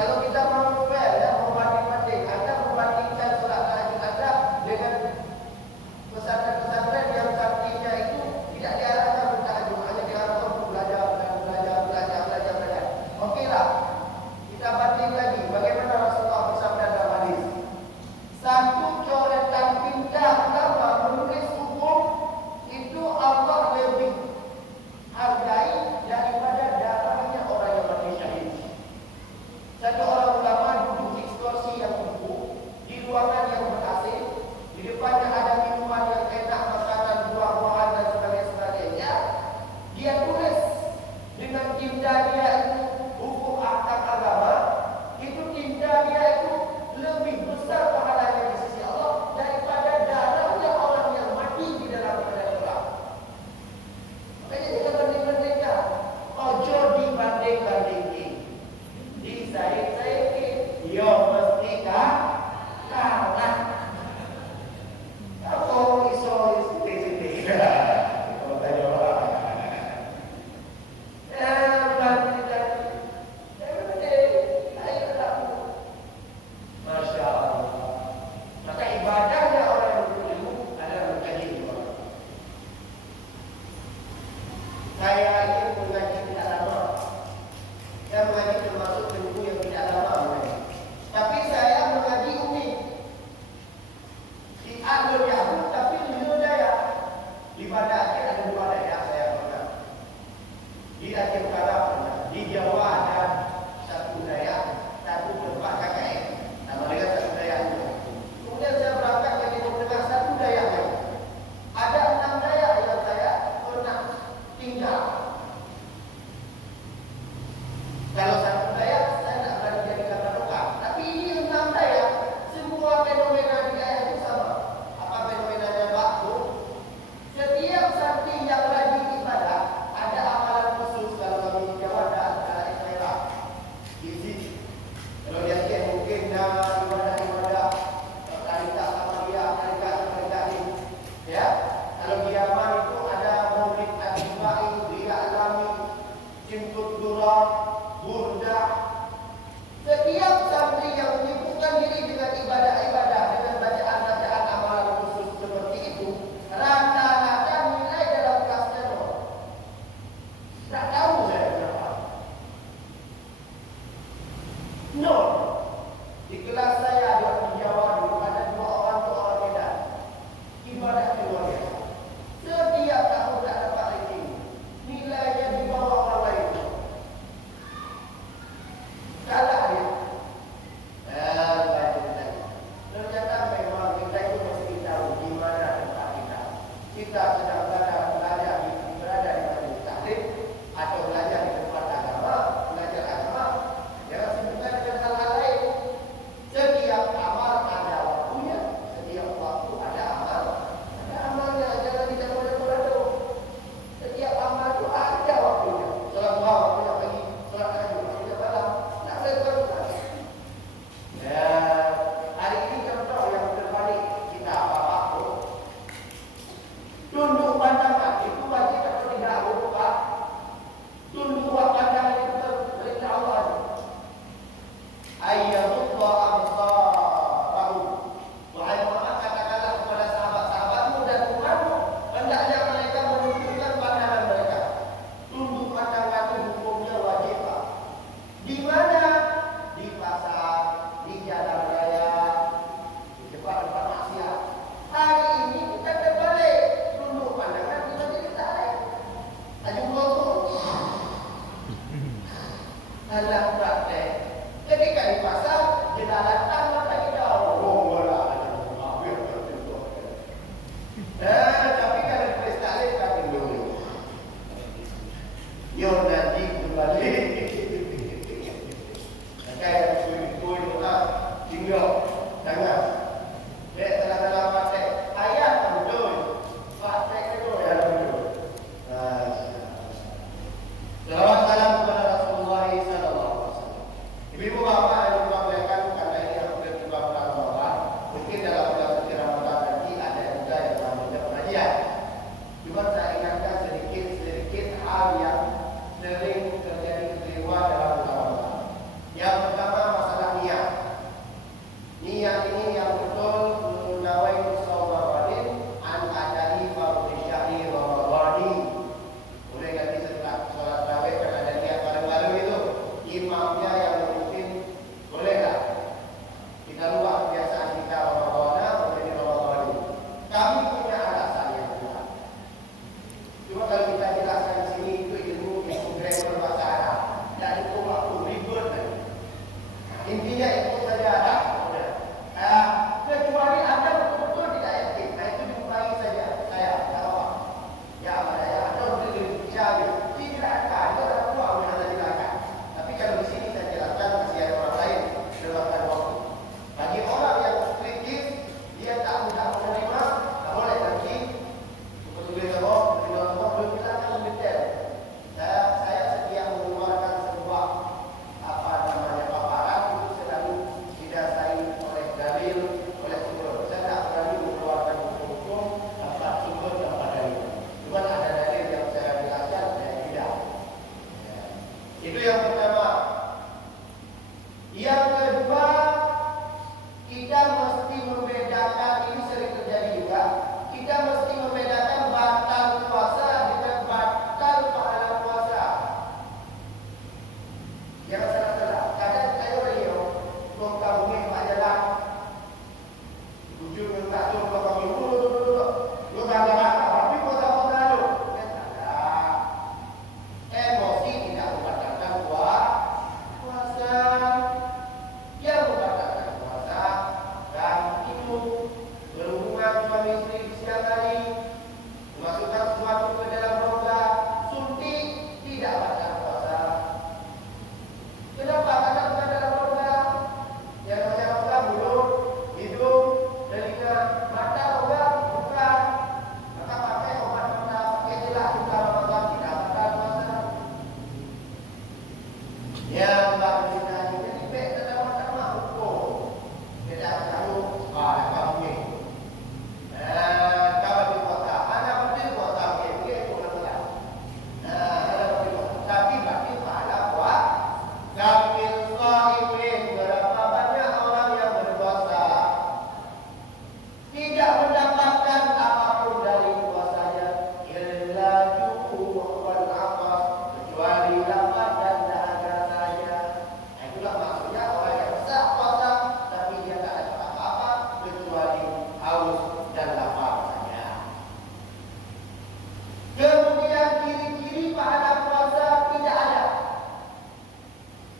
Kalau kita mau membanding-banding, Anda membandingkan sholat tahajud Anda dengan pesantren-pesantren yang santrinya itu tidak diarahkan untuk tahajud, hanya diarahkan untuk belajar. Okeylah, kita banding lagi bagaimana Rasulullah bersabda dalam hadis. Satu coretan tinta ulama menulis hukum itu Allah lebih hargai daripada darahnya orang yang mati syahid. Satu orang ulama duduk di kursi yang empuk, di ruangan yang ber-AC, di depannya ada minuman yang enak, makanan, buah-buahan dan sebagainya. Dia tulis dengan tinta dia itu hukum ahkam agama. Itu tinta dia itu lebih besar pahalanya di sisi Allah daripada darahnya orang yang mati di dalam keadaan perang. Makanya kita banding-bandingkan. Ojo dibanding-bandingkan. Disait-saitin, yo mesti kalah. Kamu iso sithik-sithik. Kalau tanya orang. Masya Allah. Maka ibadahnya orang yang berilmu adalah menjadi orang. Saya ini mengaji tidak lama. Saya mengaji termasuk ilmu yang tidak lama. Tapi saya mengaji unik. Di Alur Yahud tapi di Daya. Di Banda Aceh ada 2 daerah saya pernah. Di Aceh Utara pernah. Di Jawa ada 1 daerah, 1 tempat KKN. Nama dia 1 daerah itu. Kemudian saya berangkat ke Timur Tengah 1 daerah lagi. Ada 6 daerah yang saya pernah tinggal. Kalau 1 daerah saya tidak berani jadi kata lokal. Tapi ini 6 daerah, semua fenomena di daerah itu sama. Apa fenomenanya Pak? Setiap santri yang rajin ibadah ada amalan khusus. Kalau kami di Jawa ada istilah gizi. Kalau di Aceh mungkin ibadah tarikah sama dia, tarikah ini. Ya. Kalau di Yaman itu ada maulid Atibai, Ria Alami, Cintut Durah, Burdah. Setiap santri yang menyibukkan diri dengan ibadah-ibadah, dengan bacaan-bacaan amalan khusus seperti itu, rata-rata nilai dalam kelasnya nol. Tak tahu saya berapa. Nol. Di kelas saya di Jawa dulu ada 2 orang tu orang Medan. Ibadahnya luar biasa. Setiap tahun tak dapat ranking. Nilainya di bawah orang lain. Kalah dia. Ternyata memang kita itu mesti tahu di mana tempat kita. Kita sedang berada di majelis taklim atau belajar di tempat agama, belajar agama. Jangan sibukkan dengan hal-hal lain. Setiap amal ada waktunya, setiap waktu ada amal. Ada amalnya, jangan kita bodoh-bodoh. Setiap amal itu ada waktunya. Salat duha waktunya pagi, salat tahajud waktunya malam. Tak boleh buat. Ya, hari ini contoh yang terbalik kita apa-apa tu. Tunduk pandangan itu wajib atau tidak Pak? Tunduk pandangan itu perintah Allah. Ayyatullah absarahum. Wahai Muhammad, katakanlah kepada sahabat-sahabatmu dan umatmu, hendaknya mereka menundukkan pandangan mereka. Tunduk pandangan itu hukumnya wajib, Pak. Di mana? Di pasar, di jalan raya, di tempat-tempat maksiat. Hari ini kita terbalik. Tunduk pandangan kita jadi tarik. Aju ngomong. Alah praktek. Ketika di pasar, jelalatan mata kita. Oh, wala. Tapi kalau di prestasi, kami dulu. Yo nanti kembali. Kayak kuih tinggal. Jangan. Telah praktek. Ayat betul. Praktek itu ya betul. Salawat salam kepada Rasulullah sallallahu alaihi wasallam. Ibu bapak yang dimuliakan, karena ini yang kedua bulan Ramadan, mungkin dalam bulan suci Ramadan nanti ada juga yang namanya pengajian. Cuma saya ingatkan sedikit hal yang sering terjadi kekeliruan dalam bulan Ramadan. Yang pertama Yang kedua, kita mesti membedakan, ini sering terjadi juga, kita mesti membedakan batal puasa dengan batal pahala puasa. Jangan salah-salah. Kadang saya beliau buka bumi Pak Jalan, ujung yang tak tahu buka bumi dulu. Lu gambar tapi puasa-puasa dulu. Kan salah. Emosi tidak membatalkan puasa. Yang membatalkan puasa dan itu berhubungan suami istri di siang hari, memasukkan sesuatu ke dalam rongga, suntik, tidak batal puasa. Kenapa? Karena bukan dalam rongga. Yang namanya rongga mulut, hidung, telinga, mata rongga bukan. Maka pakai obat mata, pakai jelas juga Ramadan tidak batal puasa. Yang baru kita ini dipek dalam mahkamah hukum. Tidak tahu, apa ini? Kalau di kota, ada berarti kota ini itu masalah. Ada berarti kota, tapi berarti pahala puasa. Gamil shaimin, berapa banyak orang yang berpuasa tidak mendapatkan apapun dari puasanya, illa ju'u wal 'atas, kecuali lapar dan dahaga saja. Itulah maksudnya orang yang sah puasa tapi dia tak ada apa-apa kecuali haus dan lapar saja. Kemudian ciri-ciri pahala puasa tidak ada.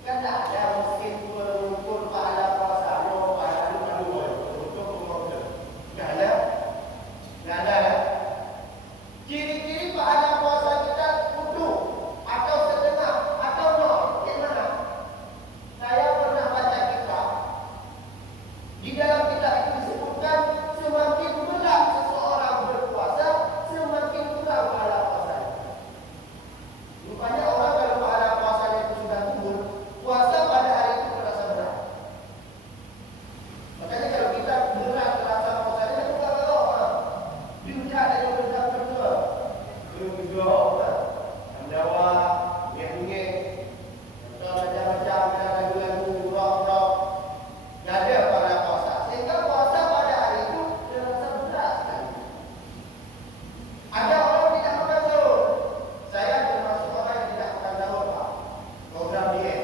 Kan tak ada mesin pengukur pahala puasa. Lo pahala lu untuk pengukur. Tak ada. Tak ada. Ciri-ciri pahala puasa kita utuh atau setengah atau nol. Yang mana? Saya pernah baca kitab. Di dalam kitab itu disebutkan semakin berat seseorang berpuasa, semakin kurang pahala puasanya. Rupanya orang kalau pahala puasanya itu sudah turun, puasa pada hari itu terasa berat. Makanya kalau kita berat terasa puasanya, kita bukan tahu. Dia ada yang berat berdua. Berdua orang. Jawa, ngek-ngek. Macam-macam, lagu-lagu, rock-rock. Tidak ada pahala puasa. Sehingga puasa pada hari itu terasa berat sekali. Ada orang tidak makan sahur. Saya termasuk orang yang tidak makan sahur, Pak. Program diet.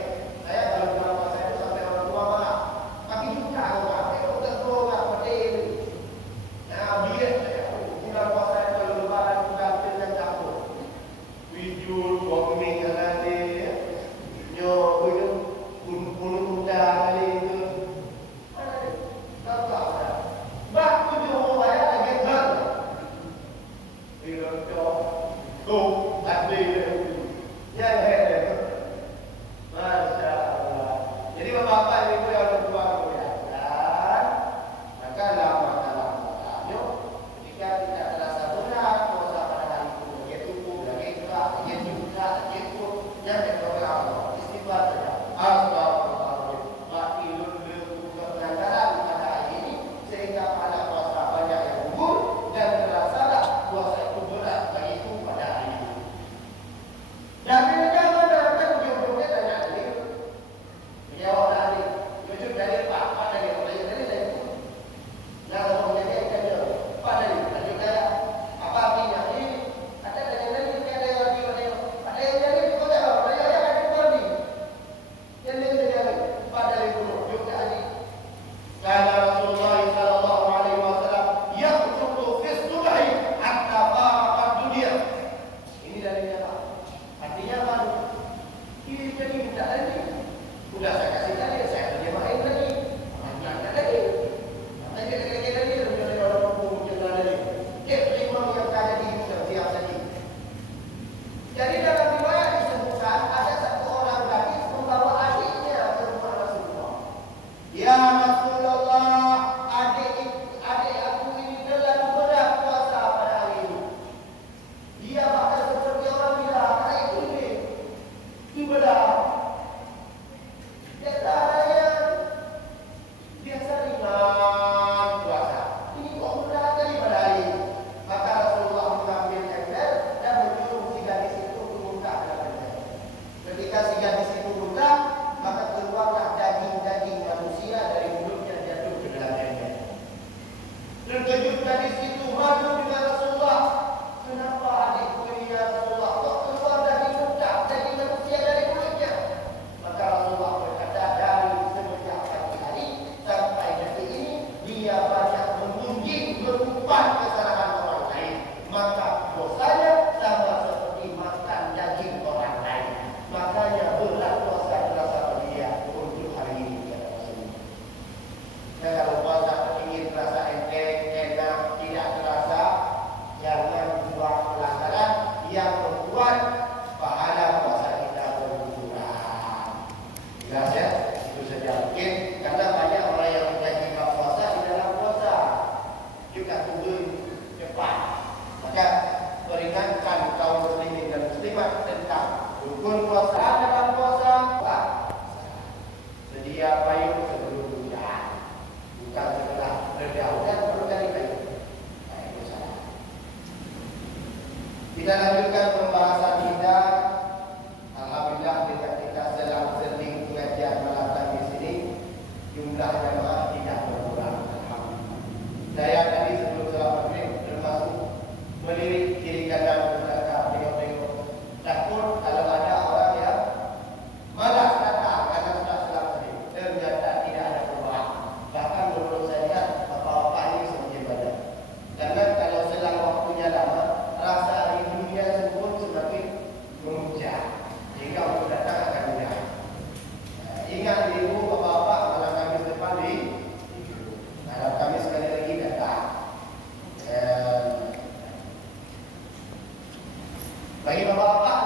Saya kalau bulan puasa itu sampai orang tua malam. Tapi juga orang, bukan orang pedih. Nah, diet saya. Bulan puasa itu kalau lebaran bukan dengan campur. Wujud, wangmi jalan dia. Yo, bulu muda kali itu. Tahu tak? Bak tujuh orang lagi kan? Tuh, ada ya, Masya Allah. Jadi bapak-bapak ibu yang berdua kemudian, maka lama-lama ketika tidak terasa berat puasa pada hari itu, dia tubuh, dia juga, yang kedua Allah, istighfar saja. Astagfirullahaladzim. Matilun pelanggaran pada hari ini sehingga pada puasa banyak yang gugur dan terasalah puasa itu berat bagiku pada hari ini. Dan mereka mana kan ujung-ujungnya tanya tadi, menjawab tadi, saja, itu saja. Mungkin karena banyak orang yang lagi nggak puasa di dalam puasa juga tujuh cepat. Maka peringatkan kaum muslimin dan muslimat tentang rukun puasa dalam puasa. Sedia payung sebelum hujan, bukan setelah reda hujan baru cari payung. Nah, itu salah. Kita lanjutkan pembahasan kita. Alhamdulillah kita sedang sering pengajian malam di sini, jumlah jemaah tidak berkurang. Alhamdulillah. Saya tadi sebelum salat maghrib termasuk melirik kiri kanan belakang tengok-tengok. Takut kalau ada orang yang malas datang karena sudah salat maghrib. Ternyata tidak ada perubahan. Bahkan menurut saya bapak-bapak ini semakin banyak. Karena kalau selang waktunya lama, rasa rindunya pun semakin memuncak. Jika untuk datang akan mudah. Ingat ibu bapak-bapak malam Kamis depan di malam Kamis sekali lagi datang. Bagi bapak-bapak